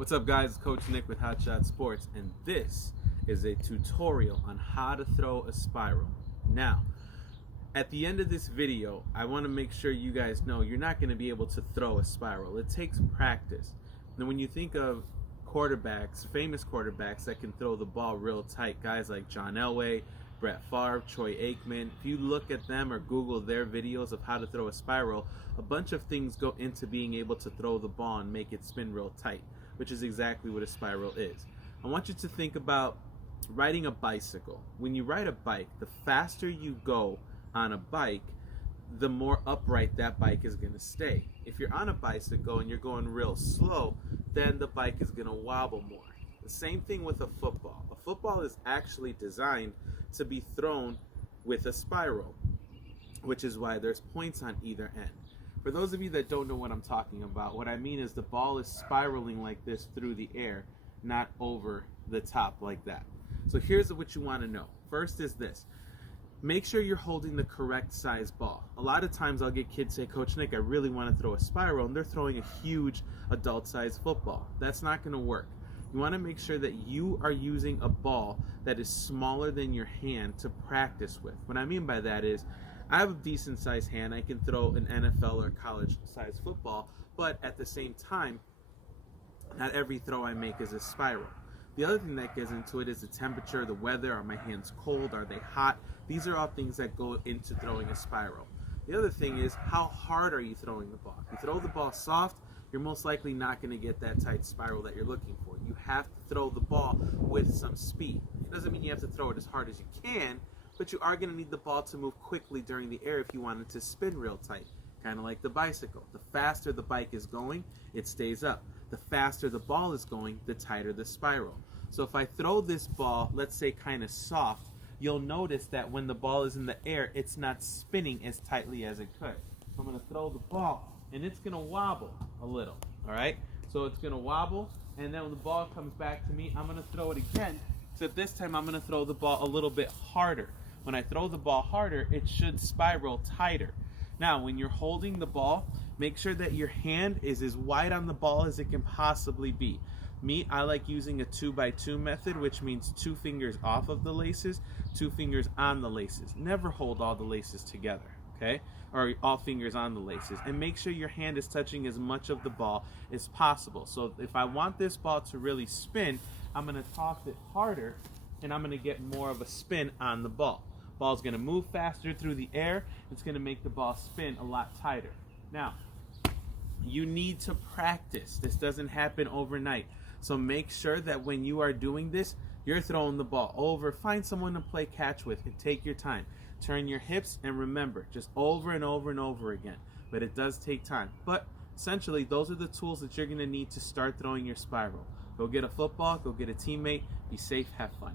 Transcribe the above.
What's up guys, it's Coach Nick with Hot Shot Sports, and this is a tutorial on how to throw a spiral. Now, at the end of this video, I want to make sure you guys know you're not going to be able to throw a spiral. It takes practice. And when you think of quarterbacks, famous quarterbacks that can throw the ball real tight, guys like John Elway, Brett Favre, Troy Aikman, if you look at them or Google their videos of how to throw a spiral, a bunch of things go into being able to throw the ball and make it spin real tight, which is exactly what a spiral is. I want you to think about riding a bicycle. When you ride a bike, the faster you go on a bike, the more upright that bike is going to stay. If you're on a bicycle and you're going real slow, then the bike is going to wobble more. The same thing with a football. A football is actually designed to be thrown with a spiral, which is why there's points on either end. For those of you that don't know what I'm talking about, what I mean is the ball is spiraling like this through the air, not over the top like that. So here's what you want to know. First is this. Make sure you're holding the correct size ball. A lot of times I'll get kids say, Coach Nick, I really want to throw a spiral, and they're throwing a huge adult-sized football. That's not going to work. You want to make sure that you are using a ball that is smaller than your hand to practice with. What I mean by that is, I have a decent sized hand. I can throw an NFL or college sized football, but at the same time, not every throw I make is a spiral. The other thing that goes into it is the temperature, the weather. Are my hands cold? Are they hot? These are all things that go into throwing a spiral. The other thing is, how hard are you throwing the ball? If you throw the ball soft, you're most likely not going to get that tight spiral that you're looking for. You have to throw the ball with some speed. It doesn't mean you have to throw it as hard as you can, but you are going to need the ball to move quickly during the air if you want it to spin real tight, kind of like the bicycle. The faster the bike is going, it stays up. The faster the ball is going, the tighter the spiral. So if I throw this ball, let's say kind of soft, you'll notice that when the ball is in the air, it's not spinning as tightly as it could. So I'm going to throw the ball, and it's going to wobble a little, all right? So it's going to wobble, and then when the ball comes back to me, I'm going to throw it again, except this time I'm going to throw the ball a little bit harder. When I throw the ball harder, it should spiral tighter. Now, when you're holding the ball, make sure that your hand is as wide on the ball as it can possibly be. Me, I like using a 2x2 method, which means 2 fingers off of the laces, 2 fingers on the laces. Never hold all the laces together, okay? Or all fingers on the laces. And make sure your hand is touching as much of the ball as possible. So if I want this ball to really spin, I'm going to toss it harder, and I'm going to get more of a spin on the ball. Ball's going to move faster through the air. It's going to make the ball spin a lot tighter. Now, you need to practice. This doesn't happen overnight. So make sure that when you are doing this, you're throwing the ball over. Find someone to play catch with and take your time. Turn your hips, and remember, just over and over and over again. But it does take time. But essentially, those are the tools that you're going to need to start throwing your spiral. Go get a football, go get a teammate, be safe, have fun.